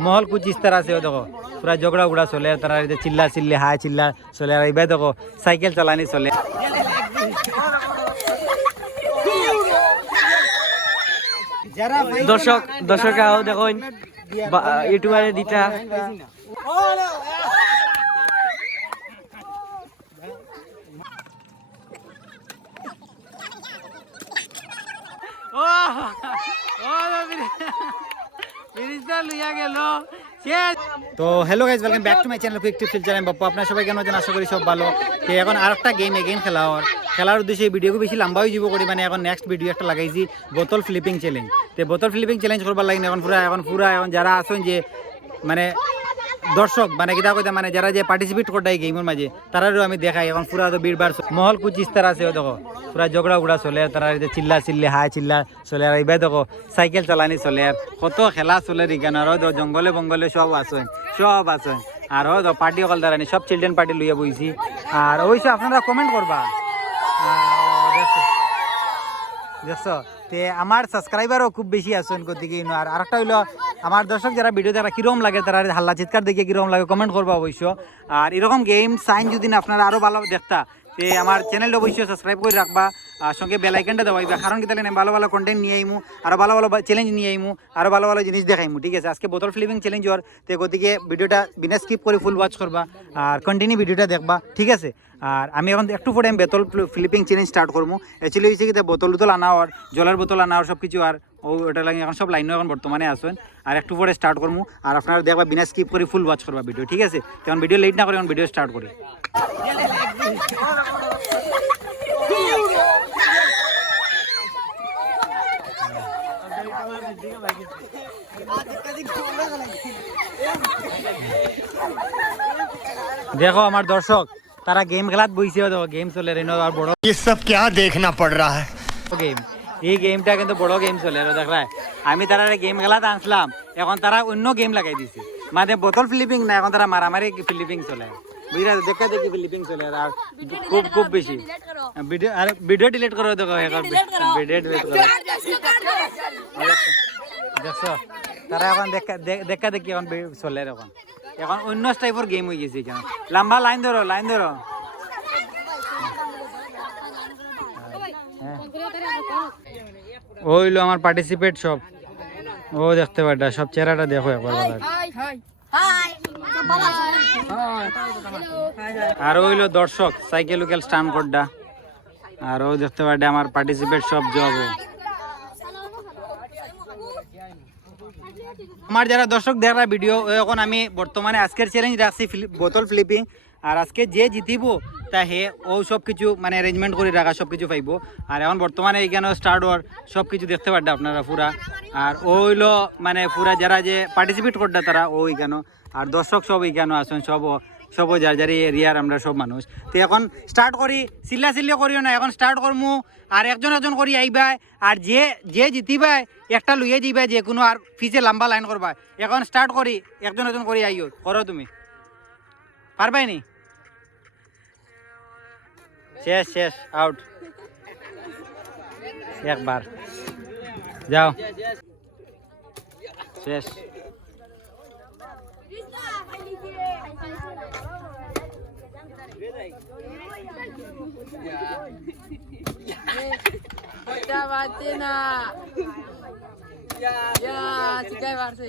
মহল কুচ ইস্তার আছে ও দেখো পুরা ঝগড়া উগড়া চলে তারা চিল্লা চিল্লি হাই চিল্লা চলে আর এইবার দেখো সাইকেল চালানি চলে দর্শক দর্শক আও দেখুন ইউটিউবারে দিটা লইয়া গেল তো hello guys welcome back to my channel quick tips channel Bappa আপনার সবাই কেন যেন আশা করি সব ভালো। তো এখন আর একটা গেম এগেইন খেলা হওয়ার খেলার উদ্দেশ্যে এই ভিডিওকে বেশি লম্বা হয়ে যাব করি মানে এখন নেক্সট ভিডিও একটা লাগাইছি বোতল ফ্লিপিং চ্যালেঞ্জ তো বোতল ফ্লিপিং চ্যালেঞ্জ করবার লাগে এখন পুরা এখন পুরা এখন যারা আছেন যে মানে দর্শক মানে কিতা কইতা মানে যারা যে পার্টিসিপেট করতে গেমের মাঝে, তারারও আমি দেখাই। এখন পুরা তো বীরবার মহল কুচ ইস্তার আছে দেখো। পুরা ঝগড়া উগড়া চলে, তারা চিল্লা চিল্লি, হাই চিল্লা চলে, আর এইবার দেখো সাইকেল চালানি চলে। আর কত খেলা চলে রিগান আর জঙ্গলে বঙ্গলে সব আছেন সব আছেন আর পার্টি অকল দাঁড়ানি সব চিলড্রেন পার্টি লইয়া বইছি। আর অবশ্য আপনারা কমেন্ট করবা। দেখছ? তে আমার সাবস্ক্রাইবারও খুব বেশি আছেন গতিকে আর আরেকটা হইল আমার দর্শক যারা ভিডিও যারা কিরম লাগে তারা হাল্লা চিৎকার দেখে কিরম লাগে কমেন্ট করব অবশ্য আর এরকম গেম সাইন যদি আপনারা আরও ভালো দেখতা তে আমার চ্যানেলটা অবশ্যই সাবস্ক্রাইব করে রাখবা, আর সঙ্গে বেল আইকনটা দেওয়াইবা কারণ কি তাহলে আমি ভালো ভালো কন্টেন্ট নিয়ে আইমু, আরও ভালো ভালো চ্যালেঞ্জ নিয়ে আইমু, আরও ভালো ভালো জিনিস দেখাইমু, ঠিক আছে? আজকে বোতল ফ্লিপিং চ্যালেঞ্জ ওর, তে গতিকে ভিডিওটা বিনা স্কিপ করে ফুল ওয়াচ করবা, আর কন্টিনিউ ভিডিওটা দেখবা, ঠিক আছে? আর আমি এখন একটু পরে আমি বোতল ফ্লিপিং চ্যালেঞ্জ স্টার্ট করব অ্যাকচুয়ালি হয়েছে কি বোতল উতল আনা আর জলের বোতল আনা আর সব কিছু আর, ও ওটা লাগে এখন সব লাইনও এখন বর্তমানে আসেন। আর একটু পরে স্টার্ট করব আর আপনারা দেখবা বিনা স্কিপ করে ফুল ওয়াচ করবা ভিডিও ঠিক আছে? তখন ভিডিও লেট না করে এখন ভিডিও স্টার্ট করি। দেখো আমার দর্শক তারা গেম খেলাত বইছে দেখো গেম চলে রেনো আর বড় ये सब क्या देखना पड़ रहा है গেম এই গেমটা কিন্তু বড় গেম চলে আর দেখ আমি তারা গেম খেলাতে আনছিলাম এখন তারা অন্য গেম লাগাই দিছে মানে বোতল ফ্লিপিং না এখন তারা মারামারি ফ্লিপিং চলে বুঝলা? দেখা দেখি ফ্লিপিং চলে আর খুব খুব বেশি। ভিডিও আরে ভিডিও ডিলিট করো দেখো এখন ভিডিও ডিলিট করো। দেখছ তারা এখন দেখা দেখা দেখি এখন চলে এখন। এখন অন্য টাইপের গেম হয়ে গেছে এখানে। লম্বা লাইন ধরো লাইন ধরো। ওইলো আমার পার্টিসিপেট সব। ও দেখতে পারটা সব চেহারাটা দেখো একবার। ভালো করে। আর ওইলো দর্শক, সাইকেল উকেল স্টান করডা আর ও দেখতে পারে আমার পার্টিসিপেট সব জব আমার যারা দর্শক দেখা ভিডিও, এখন আমি বর্তমানে আজকের চ্যালেঞ্জ রাখছি বোতল ফ্লিপিং আর আজকে যে জিতিব, তা হে, ও সব কিছু মানে অ্যারেঞ্জমেন্ট করে রাখা সব কিছু পাইব। আর এখন বর্তমানে এইখানে স্টার্ট হওয়ার সব কিছু দেখতে পারবে আপনারা পুরা। আর ও হইল মানে পুরা যারা যে পার্টিসিপেট করতে তারা, ও এইখানে। আর দর্শক সব এইখানে আসেন সব সব যার যার এরিয়ার আমরা সব মানুষ। তো এখন স্টার্ট করি চিল্লা চিল্লি করিও না, এখন স্টার্ট করমু। আর একজন একজন করি আইবা আর যে যে জিতিবাই, একটা লইয়ে দিবা যে কোনো আর ফিসে লম্বা লাইন করবা এখন স্টার্ট করি, একজন একজন করি আইও, করো তুমি। পারবাই নি? শেষ শেষ আউট একবার যাও শেষ ওটা বাজছে না ইয়া চিকাই মারছে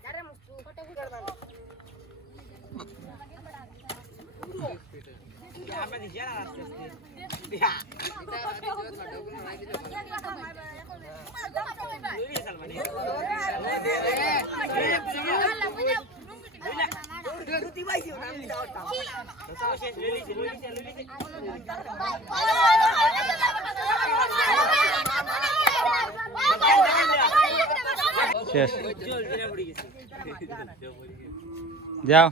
আমরা দিছি যাও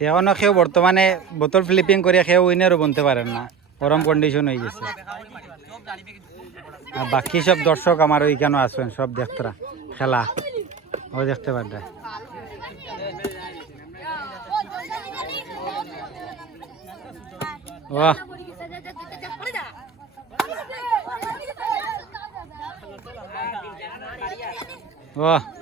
এখনও কেউ বর্তমানে বোতল ফ্লিপিং করে কেউ উইনারও বনতে পারেন না। গরম কন্ডিশন হয়ে গেছে। আর বাকি সব দর্শক আমার ওইখানে আসবেন সব দেখতরা খেলা। ও দেখতে পারবে ও ও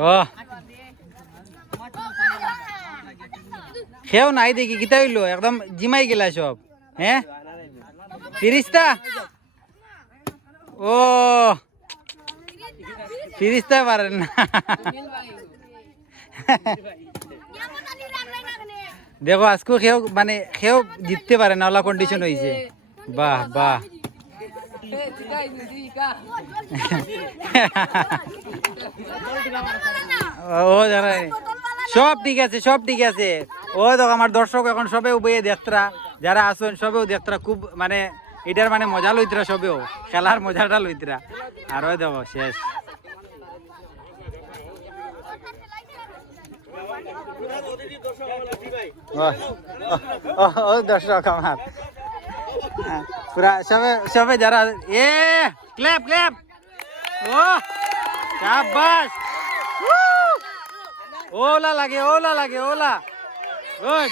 ও খেয়েও নাই দেখি কিতা হইল একদম জিমাই গেলা সব হ্যাঁ তিরিশটা ও তিরিশটা পারেন না। দেখো আজকে খেয়েও মানে খেয়েও জিততে পারে না, ওলা কন্ডিশন হয়েছে। বাহ বাহ। ও জানাই সব ঠিক আছে, সব ঠিক আছে। ও দেখো, আমার দর্শক এখন সবে উবেয়ে দেখতরা। যারা আসেন সবেও দেখতরা। খুব মানে এটার মানে মজা লইতরা সবেও। খেলার মজাটা লইতরা। আর ওই দেখো, শেষ। ও, দর্শক আমার। হ্যাঁ, পুরা সবে সবে যারা এ ক্ল্যাপ ক্ল্যাপ ও শাবাশ! ওলা লাগে ওলা লাগে ওলা। গুড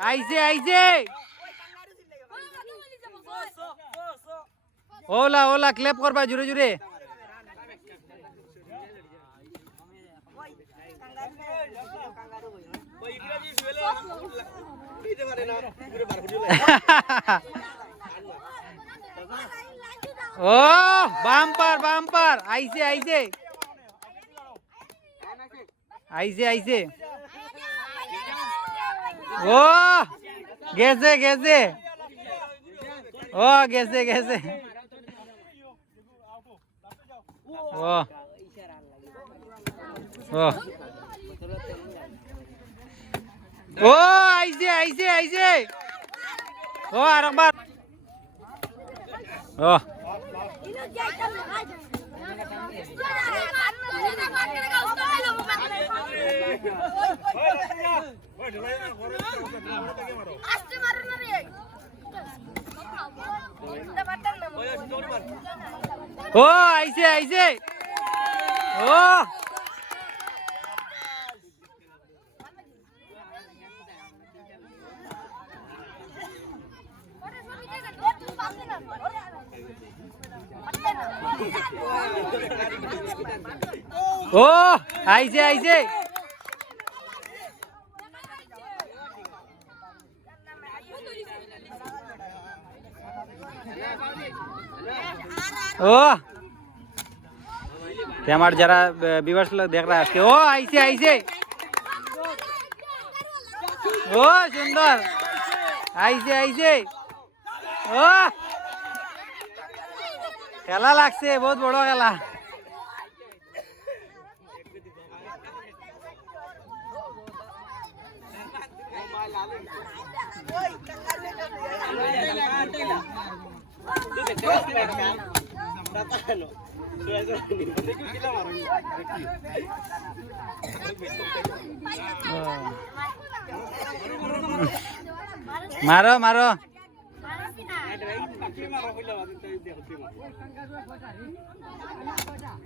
আইছে আইছে। ওলা ওলা ক্ল্যাপ করবা জুড়ে জুড়ে ও, বাম্পার বাম্পার। আইছে আইছে। আইছে আইছে। ও, গেছে গেছে। ও, গেছে গেছে। ও ও। ও আইছে আইছে আইছে। ও আরেকবার। ও। ও আইছে আইছে। ও। ও আইছে আইছে ও আমার যারা বিবাস দেখ রা আজকে। ও আইছে আইছে ও, সুন্দর। আইছে আইছে ও। খেলা লাগছে বহুত বড় খেলা মারো মারো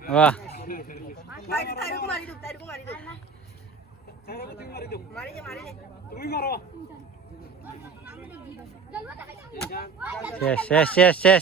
বাহ। শেষ শেষ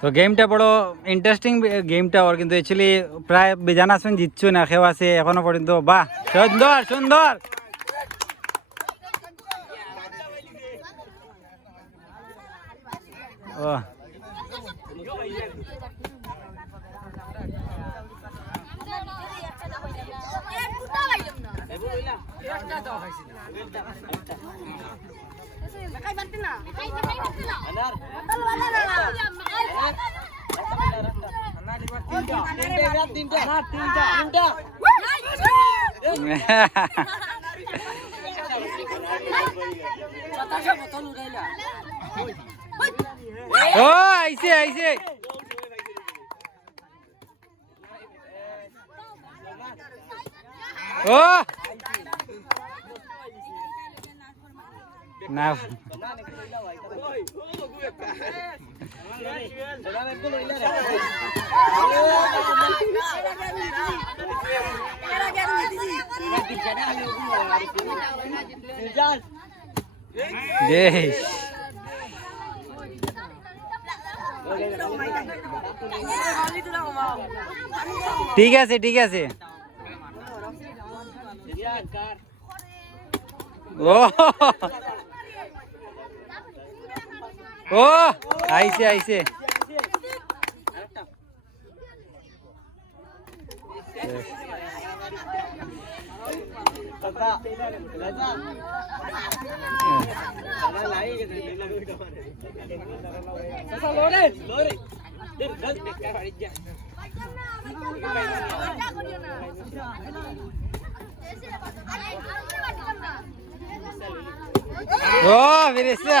তো গেমটা বড় ইন্টারেস্টিং গেমটা ওর, কিন্তু অ্যাকচুয়ালি প্রায় বেজান আছেন জিতছো না কেউ আছে, এখনও পর্যন্ত। বাহ, সুন্দর সুন্দর। ও ও আইছে আইছে। ও। না বেশ ঠিক আছে ঠিক আছে ও ও আইছে আইছে ও বেরেসা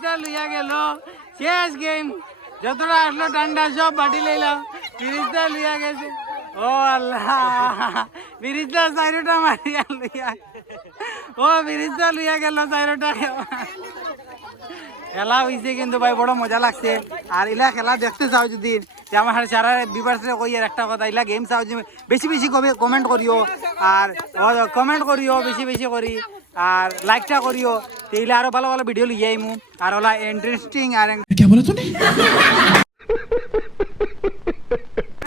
ফিরিস্তা লইয়া গেল। শেষ গেম যতটা আসলো ঠান্ডা সব বাটি লইলাম ফিরিস্তা লইয়া গেছে। ও আল্লাহ। ফিরিস্তা চাইরোটা মারিয়া লইয়া। ও লইয়া গেল চাইরোটা। খেলা হয়েছে কিন্তু ভাই, বড় মজা লাগছে। আর ইলা খেলা দেখতে চাও যদি, যে আমার সারা বিভার্সে কই আর একটা কথা, ইলা গেম চাও বেশি বেশি কমেন্ট করিও। আর কমেন্ট করিও, বেশি বেশি করি। আর লাইকটা করিও তো ইলা আরও ভালো ভালো ভিডিও লিয়ে আইমু। আর ওলা ইন্টারেস্টিং আর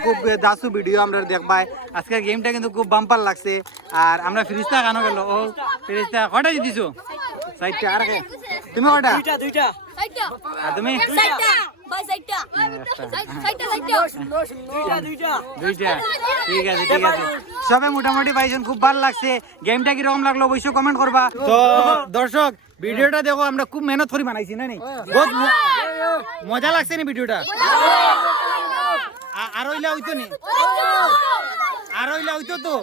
খুব দাসু ভিডিও আমরা দেখবাই। আজকের গেমটা কিন্তু খুব বাম্পার লাগছে। আর আমরা ফিরিস্তা কানো গেল ও ফিরিস্তা কটা জিতিছো? সাইডটা আর কে? তুমি কটা দুইটা দুইটা। আর তুমি? দুইটা ঠিক আছে ঠিক আছে। সবে মোটামুটি পাইছেন খুব ভালো লাগছে। গেমটা কীরকম লাগল অবশ্যই কমেন্ট করবা। তো দর্শক ভিডিওটা দেখো আমরা খুব মেহনত করে বানাইছি না নি? বহুত মজা লাগছে নি ভিডিওটা? আর হইলে হইতো নি? আর হইলে হইতো তো?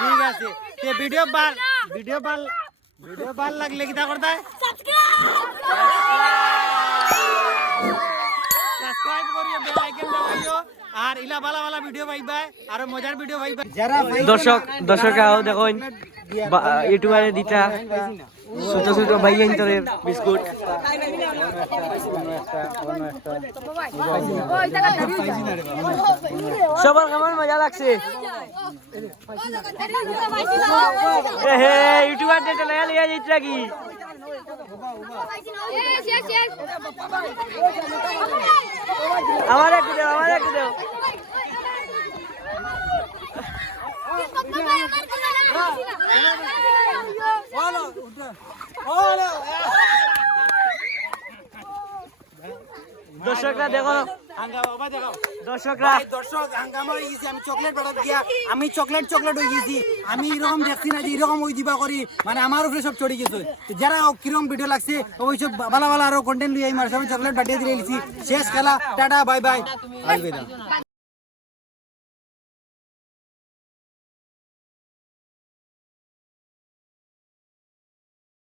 ঠিক আছে। তে ভিডিও ভালো ভিডিও ভালো ভিডিও ভালো লাগলে কিটা করতে সাবস্ক্রাইব করিও বেল আইকন দাবাইও আর ইলা ভালো ভালো ভিডিও পাইবা আর মজার ভিডিও পাইবা। যারা দর্শক দর্শক দেখুন ইউটিউবারে দিটা ছোট ছোট ভাই আইন্তরে বিস্কুট। সবার কেমন মজা লাগছে। এ হে ইউটিউবার ডেটা লাগা লিয়া যাইত লাগি আমার একটু দেও আমার একটু দেও দর্শকরা দেখো দর্শকরা। দর্শক হাঙ্গামা হয়ে গেছি আমি চকলেট বাটার দিয়া আমি চকলেট চকলেট হয়ে গেছি। আমি এরকম দেখছি না যে এরকম ওই দিবা করি মানে আমার উপরে সব চড়ে গেছে। যারা কীরকম ভিডিও লাগছে ওই সব ভালো ভালো আরও কন্টেন্ট লিয়ে আমি চকলেট বাটিয়ে দিয়ে শেষ খেলা টাটা বাই বাই আসবে